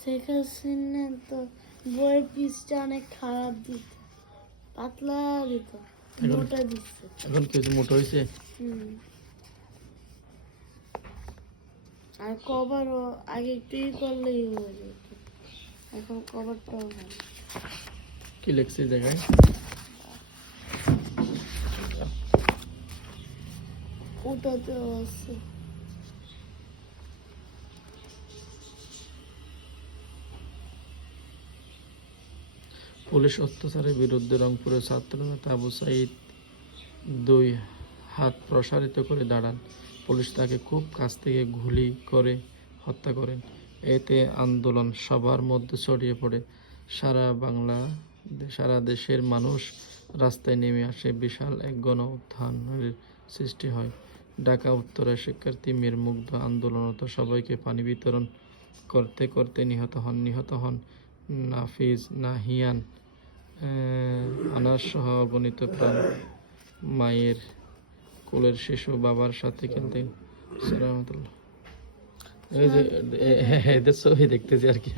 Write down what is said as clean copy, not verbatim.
শেখ হাসিনা তো বইয়ের পিসটা অনেক খারাপ দিত, পাতলা দিত, মোটা দিচ্ছে। এখন কি হয়েছে, মোটা হয়েছে? আর কভারও আগে একটু করলেই হয়ে যেত, এখন কভারটাও হয়। কি লেখছে জায়গায়? ওটাতেও আছে। পুলিশ অত্যাচারের বিরুদ্ধে রংপুরের ছাত্রনেতা আবু সাঈদ 2 হাত প্রসারিত করে দাঁড়ান। পুলিশ তাকে খুব কাছ থেকে গুলি করে হত্যা করেন। এতে আন্দোলন সবার মধ্যে ছড়িয়ে পড়ে। সারা দেশের মানুষ রাস্তায় নেমে আসে, বিশাল এক গণ উত্থানের সৃষ্টি হয়। ঢাকা উত্তরের শিক্ষার্থী মীর মুগ্ধ আন্দোলনরত সবাইকে পানি বিতরণ করতে করতে নিহত হন নাফিজ, নাহিয়ান, আনাস সহ অগণিত প্রাণ। মায়ের কোলের শিশু বাবার সাথে খেলতে। এই যে এদের ছবি দেখতেছি আর কি।